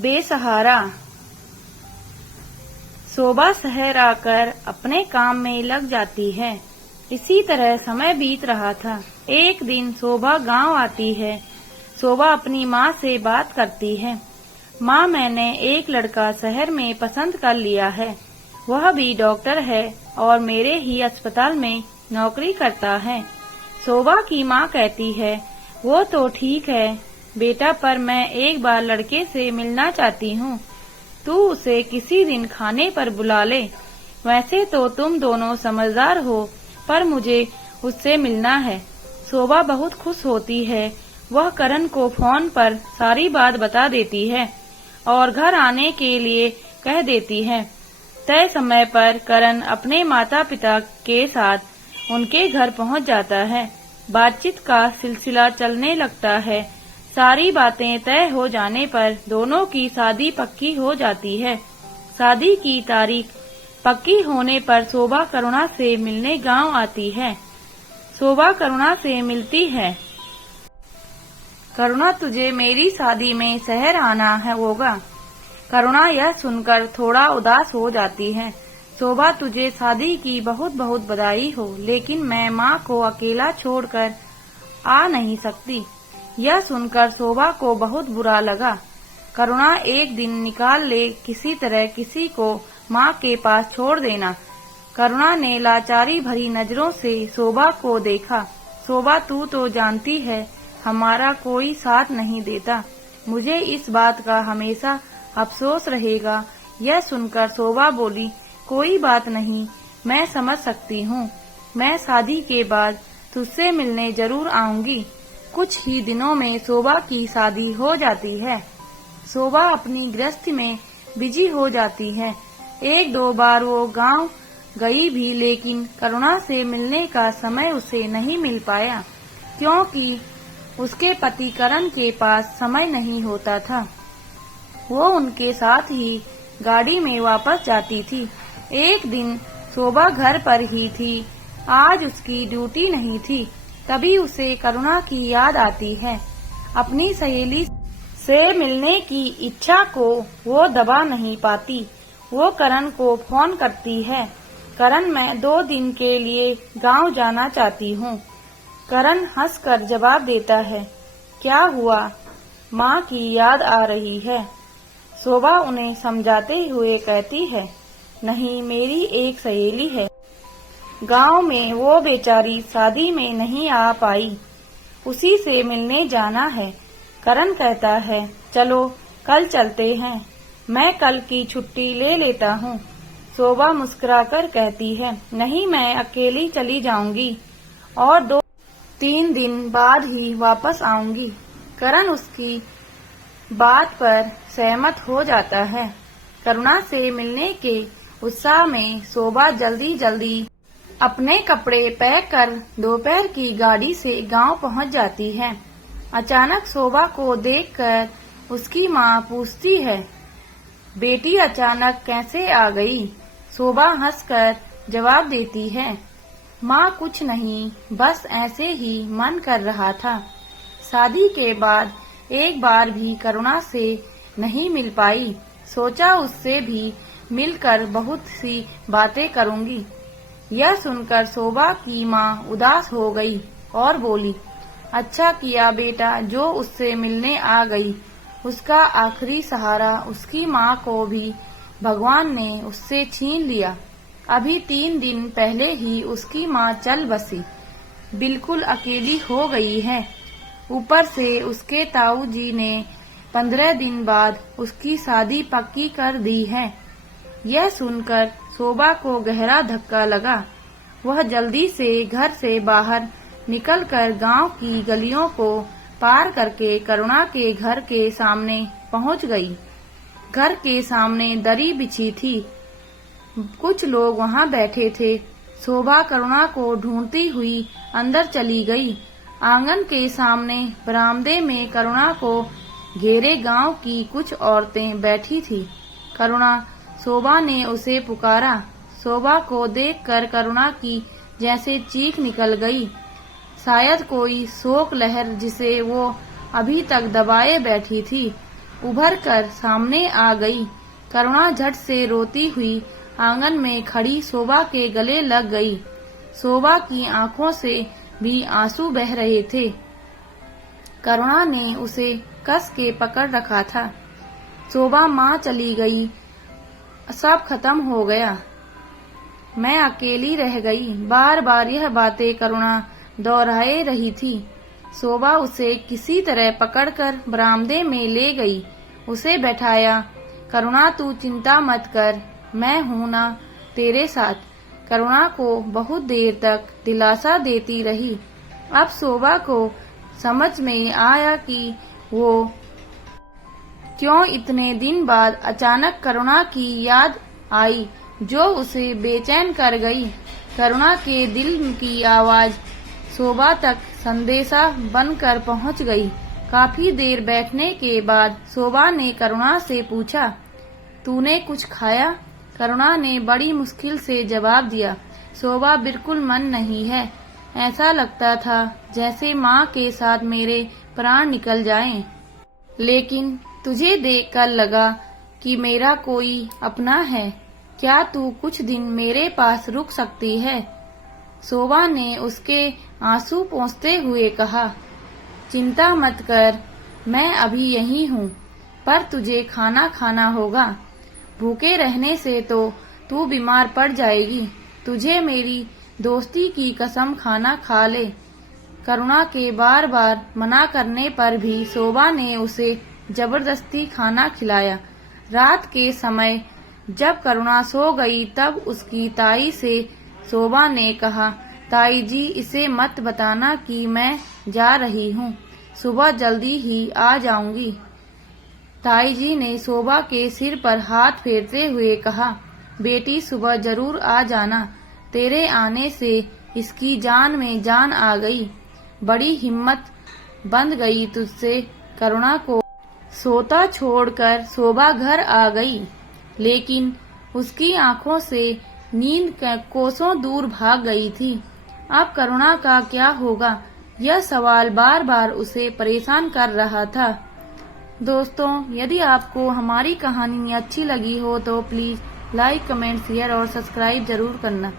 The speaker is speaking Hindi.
बेसहारा। शोभा शहर आकर अपने काम में लग जाती है। इसी तरह समय बीत रहा था। एक दिन शोभा गांव आती है। शोभा अपनी माँ से बात करती है। माँ, मैंने एक लड़का शहर में पसंद कर लिया है। वह भी डॉक्टर है और मेरे ही अस्पताल में नौकरी करता है। शोभा की माँ कहती है, वो तो ठीक है बेटा, पर मैं एक बार लड़के से मिलना चाहती हूँ। तू उसे किसी दिन खाने पर बुला ले। वैसे तो तुम दोनों समझदार हो, पर मुझे उससे मिलना है। शोभा बहुत खुश होती है। वह करण को फोन पर सारी बात बता देती है और घर आने के लिए कह देती है। तय समय पर करण अपने माता पिता के साथ उनके घर पहुंच जाता है। बातचीत का सिलसिला चलने लगता है। सारी बातें तय हो जाने पर दोनों की शादी पक्की हो जाती है। शादी की तारीख पक्की होने पर शोभा करुणा से मिलने गांव आती है। शोभा करुणा से मिलती है। करुणा, तुझे मेरी शादी में शहर आना होगा। करुणा यह सुनकर थोड़ा उदास हो जाती है। शोभा, तुझे शादी की बहुत बहुत बधाई हो, लेकिन मैं माँ को अकेला छोड़कर आ नहीं सकती। यह सुनकर शोभा को बहुत बुरा लगा। करुणा, एक दिन निकाल ले, किसी तरह किसी को माँ के पास छोड़ देना। करुणा ने लाचारी भरी नजरों से शोभा को देखा। शोभा, तू तो जानती है हमारा कोई साथ नहीं देता। मुझे इस बात का हमेशा अफसोस रहेगा। यह सुनकर शोभा बोली, कोई बात नहीं, मैं समझ सकती हूँ। मैं शादी के बाद तुझसे मिलने जरूर आऊंगी। कुछ ही दिनों में शोभा की शादी हो जाती है। शोभा अपनी गृहस्थी में बिजी हो जाती है। एक दो बार वो गांव गई भी, लेकिन करुणा से मिलने का समय उसे नहीं मिल पाया, क्योंकि उसके पति करण के पास समय नहीं होता था। वो उनके साथ ही गाड़ी में वापस जाती थी। एक दिन शोभा घर पर ही थी। आज उसकी ड्यूटी नहीं थी। तभी उसे करुणा की याद आती है। अपनी सहेली से मिलने की इच्छा को वो दबा नहीं पाती। वो करण को फोन करती है। करण, मैं 2 दिन के लिए गांव जाना चाहती हूँ। करण हंसकर जवाब देता है, क्या हुआ? माँ की याद आ रही है। शोभा उन्हें समझाते हुए कहती है, नहीं, मेरी एक सहेली है गांव में, वो बेचारी शादी में नहीं आ पाई, उसी से मिलने जाना है। करण कहता है, चलो कल चलते हैं, मैं कल की छुट्टी ले लेता हूँ। शोभा मुस्कुराकर कहती है, नहीं, मैं अकेली चली जाऊंगी और 2-3 दिन बाद ही वापस आऊंगी। करण उसकी बात पर सहमत हो जाता है। करुणा से मिलने के उत्साह में शोभा जल्दी जल्दी अपने कपड़े पैक कर दोपहर की गाड़ी से गांव पहुंच जाती है। अचानक शोभा को देखकर उसकी माँ पूछती है, बेटी अचानक कैसे आ गई? शोभा हंसकर जवाब देती है, माँ कुछ नहीं, बस ऐसे ही मन कर रहा था। शादी के बाद एक बार भी करुणा से नहीं मिल पाई। सोचा उससे भी मिलकर बहुत सी बातें करूंगी। यह सुनकर शोभा की माँ उदास हो गई और बोली, अच्छा किया बेटा जो उससे मिलने आ गई। उसका आखिरी सहारा उसकी माँ को भी भगवान ने उससे छीन लिया। अभी 3 दिन पहले ही उसकी माँ चल बसी, बिल्कुल अकेली हो गई है। ऊपर से उसके ताऊ जी ने 15 दिन बाद उसकी शादी पक्की कर दी है। यह सुनकर शोभा को गहरा धक्का लगा। वह जल्दी से घर से बाहर निकलकर गांव की गलियों को पार करके करुणा के घर के सामने पहुंच गई। घर के सामने दरी बिछी थी। कुछ लोग वहां बैठे थे। शोभा करुणा को ढूंढती हुई अंदर चली गई। आंगन के सामने बरामदे में करुणा को घेरे गांव की कुछ औरतें बैठी थी। करुणा, शोभा ने उसे पुकारा। शोभा को देखकर करुणा की जैसे चीख निकल गई। शायद कोई शोक लहर जिसे वो अभी तक दबाए बैठी थी, उभर कर सामने आ गई। करुणा झट से रोती हुई आंगन में खड़ी शोभा के गले लग गई। शोभा की आंखों से भी आंसू बह रहे थे। करुणा ने उसे कस के पकड़ रखा था। शोभा माँ चली गई, सब खत्म हो गया, मैं अकेली रह गई। बार बार यह बातें करुणा दोहराए रही थी। शोभा उसे किसी तरह पकड़कर बरामदे में ले गई, उसे बैठाया। करुणा तू चिंता मत कर, मैं हूं ना तेरे साथ। करुणा को बहुत देर तक दिलासा देती रही। अब शोभा को समझ में आया कि वो क्यों इतने दिन बाद अचानक करुणा की याद आई जो उसे बेचैन कर गई। करुणा के दिल की आवाज शोभा तक संदेशा बनकर पहुंच गई। काफी देर बैठने के बाद शोभा ने करुणा से पूछा, तूने कुछ खाया? करुणा ने बड़ी मुश्किल से जवाब दिया, शोभा बिल्कुल मन नहीं है। ऐसा लगता था जैसे माँ के साथ मेरे प्राण निकल जाएं। लेकिन तुझे देखकर लगा कि मेरा कोई अपना है। क्या तू कुछ दिन मेरे पास रुक सकती है? शोभा ने उसके आंसू पोंछते हुए कहा, चिंता मत कर, मैं अभी यहीं हूँ, पर तुझे खाना खाना होगा। भूखे रहने से तो तू बीमार पड़ जाएगी। तुझे मेरी दोस्ती की कसम खाना खा ले। करुणा के बार बार मना करने पर भी शोभा ने उसे जबरदस्ती खाना खिलाया। रात के समय जब करुणा सो गई तब उसकी ताई से शोभा ने कहा, ताई जी इसे मत बताना कि मैं जा रही हूँ, सुबह जल्दी ही आ जाऊंगी। ताई जी ने शोभा के सिर पर हाथ फेरते हुए कहा, बेटी सुबह जरूर आ जाना, तेरे आने से इसकी जान में जान आ गई। बड़ी हिम्मत बंध गई तुझसे। करुणा को सोता छोड़कर शोभा घर आ गई, लेकिन उसकी आंखों से नींद कोसों दूर भाग गई थी। अब करुणा का क्या होगा, यह सवाल बार बार उसे परेशान कर रहा था। दोस्तों, यदि आपको हमारी कहानी अच्छी लगी हो तो प्लीज लाइक, कमेंट, शेयर और सब्सक्राइब जरूर करना।